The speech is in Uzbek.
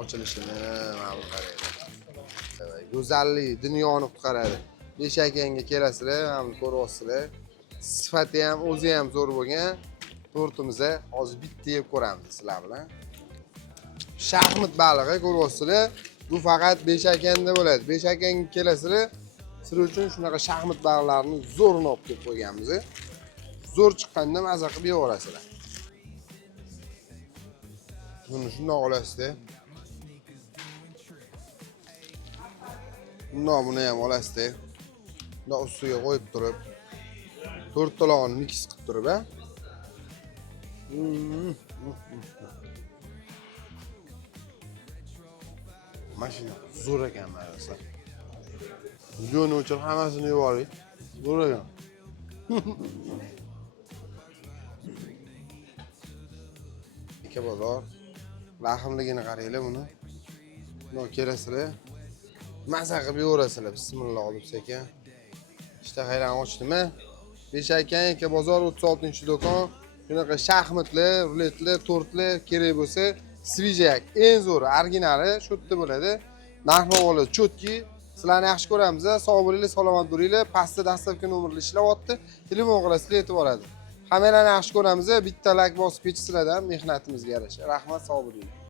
Ochilishini mana bu qaraydi. Go'zallik dunyoni qutqaradi. Beshakanga kelasizlar, mana bu ko'ryapsizlar. Sifati ham, o'zi ham zo'r bo'lgan. Tortimizni hozir bitta yeb ko'ramiz sizlar bilan. Shaxmat balig'i ko'ryapsizlar. Bu faqat Beshakanda bo'ladi. Beshakanga kelasizlar. Sizlar uchun shunaqa shaxmat baliqlarni zo'rini olib kelib qo'yganmiz. Zo'r chiqqanda maza qilib yevorasizlar. Buni shundoq olasizda. Buni ham olasizda. Buni ustiga qo'yib turib, to'rttalovni mix qilib turib, ha. Mashina zo'r ekan marasa. Videoni o'chirib hammasini yeb oling. Zo'r ekan. Ikki bozor. Lahmligini qaranglar buni. Bunga kelasizlar. Maza qilib yevorasizlar. Bismillah olib sekin. Ishtahanglarni ochdimi? Beshakang aka bozor 36-do'kon. Shunaqa shaxmatli, ruletli, tortli kerak bo'lsa, svijak eng zo'ri, originali shu yerda bo'ladi. Narx-navolar chotki. Sizlarni yaxshi ko'ramiz. Sog' bo'linglar, salomat bo'linglar. Pastda dastlabki nomerlar ishlayapti. Telefon qilasizlar, yetib oladi. Hammalarni yaxshi ko'ramiz. Bitta like bosib ketishsizlar ham mehnatimizga yarasha. Rahmat, sog' bo'linglar.